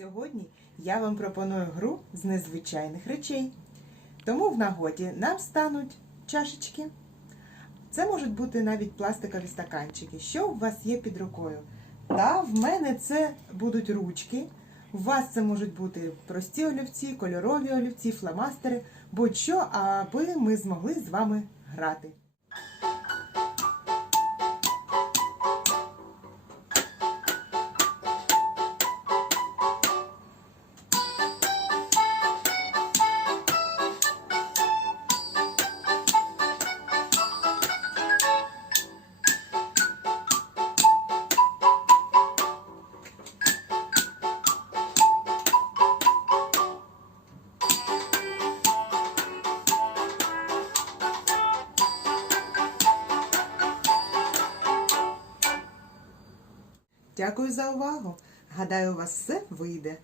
Сьогодні я вам пропоную гру з незвичайних речей. Тому в нагоді нам стануть чашечки. Це можуть бути навіть пластикові стаканчики. Що у вас є під рукою? Та в мене це будуть ручки. У вас це можуть бути прості олівці, кольорові олівці, фломастери, будь-що, аби ми змогли з вами грати. Дякую за увагу. Гадаю, у вас все вийде.